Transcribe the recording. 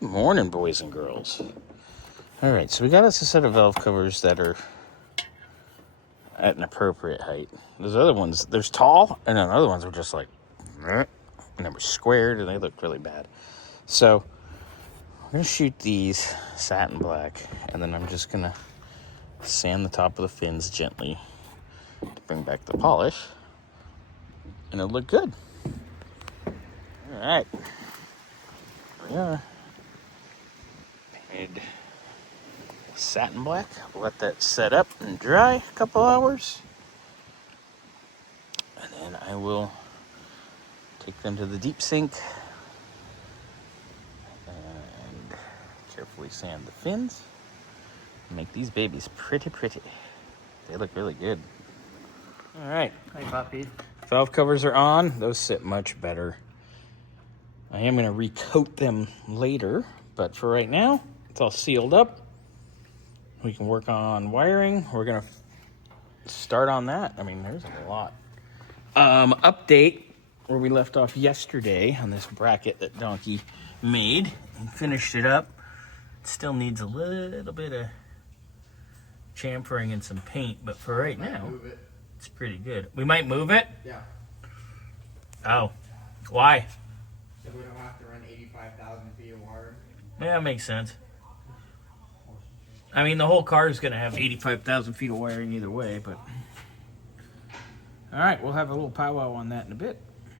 Good morning, boys and girls. All right, so we got us a set of valve covers that are at an appropriate height. Those other ones, there's tall, and then other ones are just like, and they were squared, and they look really bad. So I'm going to shoot these satin black, and then I'm just going to sand the top of the fins gently to bring back the polish, and it'll look good. All right, here we are. Painted satin black. We'll let that set up and dry a couple hours, and then I will take them to the deep sink and carefully sand the fins and make these babies pretty. They look really good. All right. Hi, puppy. Valve covers are on. Those sit much better. I am going to recoat them later, but for right now, it's all sealed up. We can work on wiring. We're going to start on that. I mean, there's a lot. Update where we left off yesterday on this bracket that Donkey made and finished it up. It still needs a little bit of chamfering and some paint, but for right now, it's pretty good. We might move it? Yeah. Oh. Why? So we don't have to run 85,000 feet of water. Yeah, that makes sense. I mean, the whole car is going to have 85,000 feet of wiring either way, but... All right, we'll have a little powwow on that in a bit.